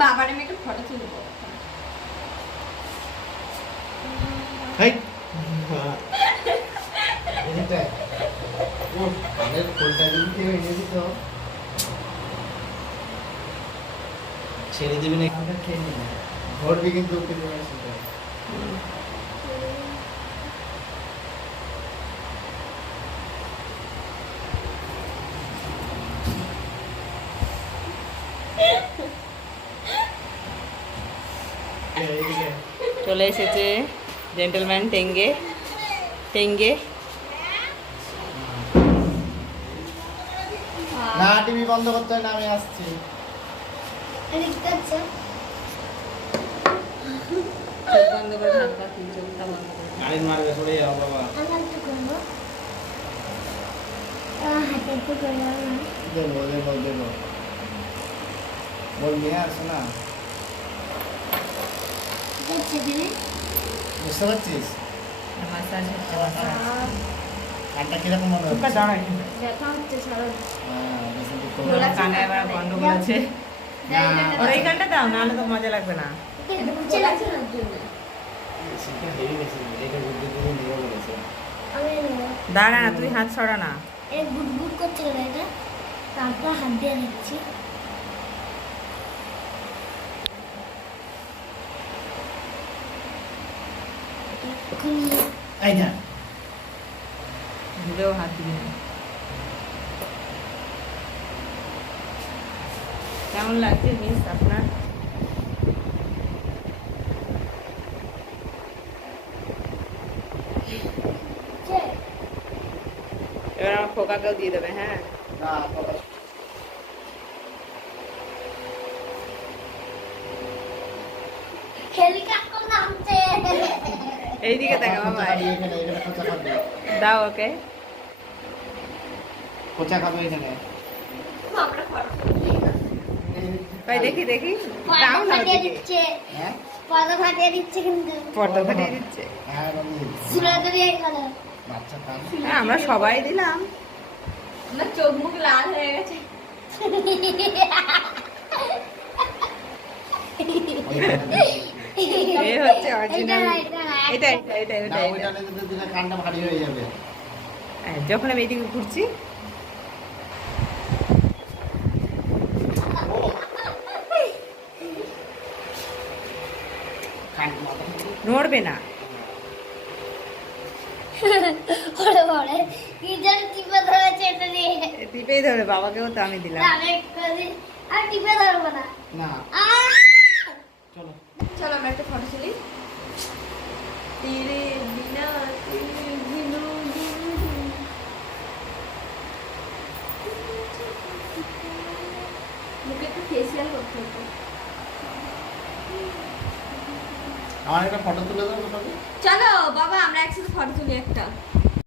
বাবার আমি একটা ফটো তুলব। হাই এটা ও কানের ফোনটা যদি কেউ এনে দিত ছেড়ে দিবি না আমরা খেয়ে নিবি ধরবি কিন্তু ওকে দেওয়ার সেটা চলে এসেছে জেন্টলম্যান টেঙ্গে টেঙ্গে। না টিভি বন্ধ করতে হয় না আমি আসছি চোখ বন্ধ করে হাত পা তুই চোখটা বন্ধ করে। গাড়ি মারবে সরে যাও বাবা দেবো দেবো দেবো বল নিয়ে আসো না বুঝতে পারছিস মাসাজ হচ্ছে মাসাজ। কানটা কিরকম মনে হচ্ছে ব্যথা হচ্ছে সারা। ওরা কানে আবার গন্ডগোল আছে। ওর এই গানটা দাও, নাহলে তো মজা লাগবে না। দাঁড়া না, তুই হাত ছড়া না। গুড় করছে এটা, তারপর হাত দিয়ে দিচ্ছি। ভুলেও হাত দিবি না। কেমন লাগছে মিস আপনার? এবার আমার খোকাকেও দিয়ে দেবে। হ্যাঁ, হেলিকপ্টার নামছে। এইদিকে দেখা বাবা, দাও ওকে। কোচা খাবে এখানে ভাই দেখি দেখি, দাও পর্দা না ফাটিয়ে ওদিকে। দিচ্ছে, হ্যাঁ পর্দা ফাটিয়ে দিচ্ছে কিন্তু পর্দা ফাটিয়ে দিচ্ছে। হ্যাঁ বাবু সুরাদরি হয়ে গেল। বাচ্চা কান হ্যাঁ, আমরা সবাই দিলাম। না চোখ মুখ লাল হয়ে গেছে। এ হচ্ছে অরিজিনাল। এটা এটা এটা এটা না এটা ওইটা নিতে দিলে কানটা ভারী হয়ে যাবে হ্যাঁ, যখন আমি এইদিকে ঘুরছি নড়বে না। ওরে ওরে কি জানি টিপে ধরেছে এটা দিয়ে। টিপেই ধরে, বাবাকেও তো আমি দিলাম। আমি আর টিপে ধরবো না। না আহ! চলো চলো আমরা একটা ফটো তুলি। তেরে বিনা তেরে বিনা মুখে একটু ফেসিয়াল করতে হতো। আমার একটা ফটো তুলে দাও তবে চলো বাবা আমরা একসাথে ফটো তুলি একটা।